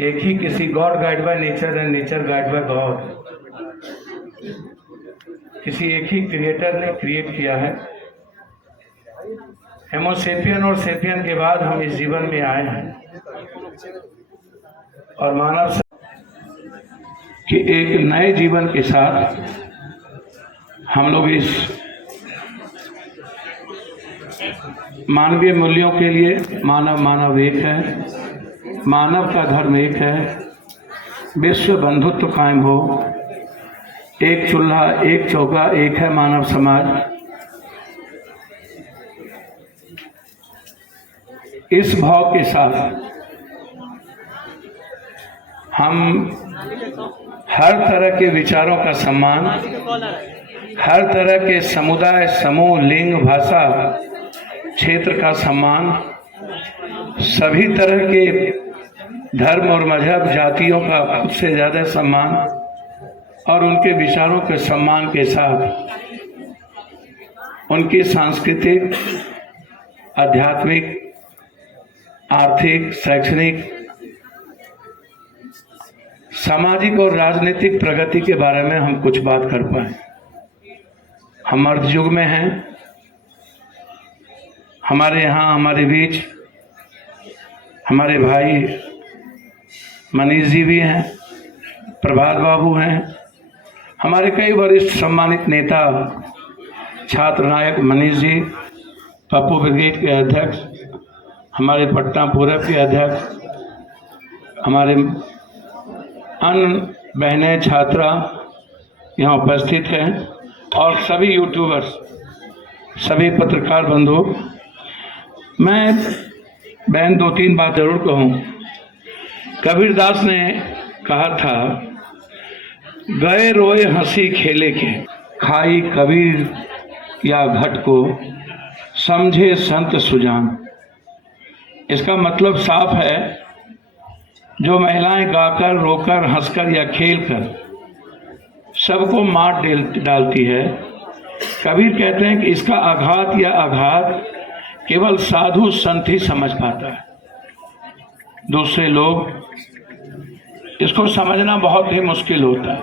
एक ही किसी God guide by nature and nature guide by God, किसी एक ही क्रिएटर ने क्रिएट किया है। होमोसेपियन और सेपियन के बाद हम इस जीवन में आए हैं और मानव कि एक नए जीवन के साथ हम लोग इस मानवीय मूल्यों के लिए मानव एक है, मानव का धर्म एक है, विश्व बंधुत्व कायम हो, एक चूल्हा एक चौका एक है मानव समाज। इस भाव के साथ हम हर तरह के विचारों का सम्मान, हर तरह के समुदाय समूह लिंग भाषा क्षेत्र का सम्मान, सभी तरह के धर्म और मजहब जातियों का खुद से ज़्यादा सम्मान और उनके विचारों के सम्मान के साथ उनकी सांस्कृतिक, आध्यात्मिक, आर्थिक, शैक्षणिक, सामाजिक और राजनीतिक प्रगति के बारे में हम कुछ बात कर पाए। हम मर्द युग में हैं, हमारे यहाँ हमारे बीच हमारे भाई मनीष जी भी हैं, प्रभात बाबू हैं, हमारे कई वरिष्ठ सम्मानित नेता छात्र नायक मनीष जी, पप्पू ब्रिगेड के अध्यक्ष, हमारे पटना पूरब के अध्यक्ष, हमारे अन्य बहनें छात्रा यहाँ उपस्थित हैं और सभी यूट्यूबर्स, सभी पत्रकार बंधु। मैं बहन दो तीन बात जरूर कहूँ। कबीरदास ने कहा था, गए रोए हंसी खेले के, खाई कबीर या घट को, समझे संत सुजान। इसका मतलब साफ है, जो महिलाएं गाकर, रोकर, हंसकर या खेलकर सबको मार डालती है, कबीर कहते हैं कि इसका आघात या आघात केवल साधु संत ही समझ पाता है। दूसरे लोग इसको समझना बहुत ही मुश्किल होता है।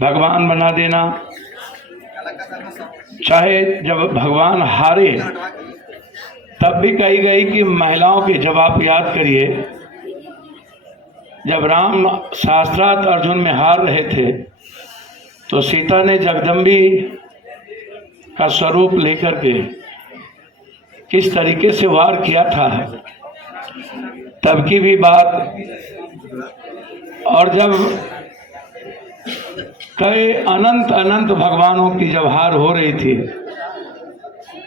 भगवान बना देना, चाहे जब भगवान हारे तब भी कही गई कि महिलाओं के जवाब याद करिए। जब राम शास्त्रार्थ अर्जुन में हार रहे थे तो सीता ने जगदम्बी का स्वरूप लेकर के किस तरीके से वार किया था, तब की भी बात। और जब कई अनंत अनंत भगवानों की जब हार हो रही थी,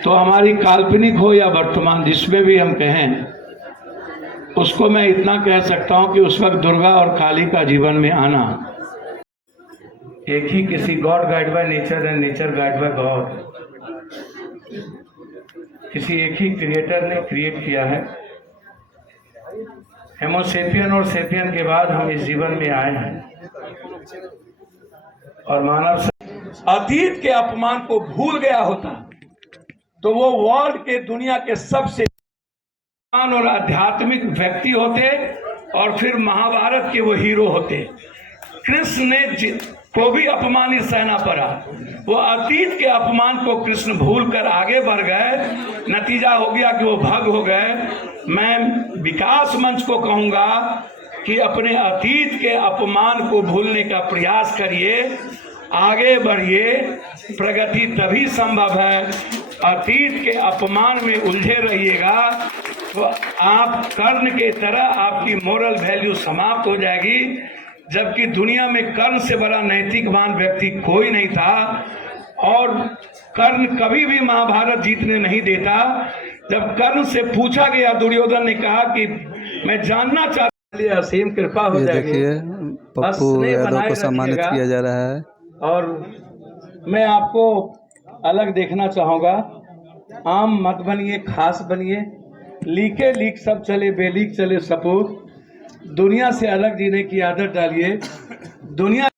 तो हमारी काल्पनिक हो या वर्तमान जिसमें भी हम कहें, उसको मैं इतना कह सकता हूं कि उस वक्त दुर्गा और काली का जीवन में आना एक ही किसी God guide by nature and nature guide by God, किसी एक ही क्रिएटर ने क्रिएट किया है। होमोसेपियन और सेपियन के बाद हम इस जीवन में आए हैं और मानव अतीत के अपमान को भूल गया होता तो वो वर्ल्ड के दुनिया के सबसे महान और आध्यात्मिक व्यक्ति होते और फिर महाभारत के वो हीरो होते। कृष्ण ने को भी अपमानित सहना पड़ा, वो अतीत के अपमान को कृष्ण भूल कर आगे बढ़ गए, नतीजा हो गया कि वो भग हो गए। मैं विकास मंच को कहूंगा कि अपने अतीत के अपमान को भूलने का प्रयास करिए, आगे बढ़िए, प्रगति तभी संभव है। अतीत के अपमान में उलझे रहिएगा तो आप कर्ण के तरह आपकी मोरल वैल्यू समाप्त हो जाएगी, जबकि दुनिया में कर्ण से बड़ा नैतिकवान व्यक्ति कोई नहीं था और कर्ण कभी भी महाभारत जीतने नहीं देता। जब कर्ण से पूछा गया, दुर्योधन ने कहा कि मैं जानना चाहता हूं, असीम कृपा हो जाएगी। देखिए पप्पू यादव को सम्मानित किया जा रहा है और मैं आपको अलग देखना चाहूँगा। आम मत बनिए, खास बनिए, लीके लीक सब चले, बेलीक चले सपूत। दुनिया से अलग जीने की आदत डालिए। दुनिया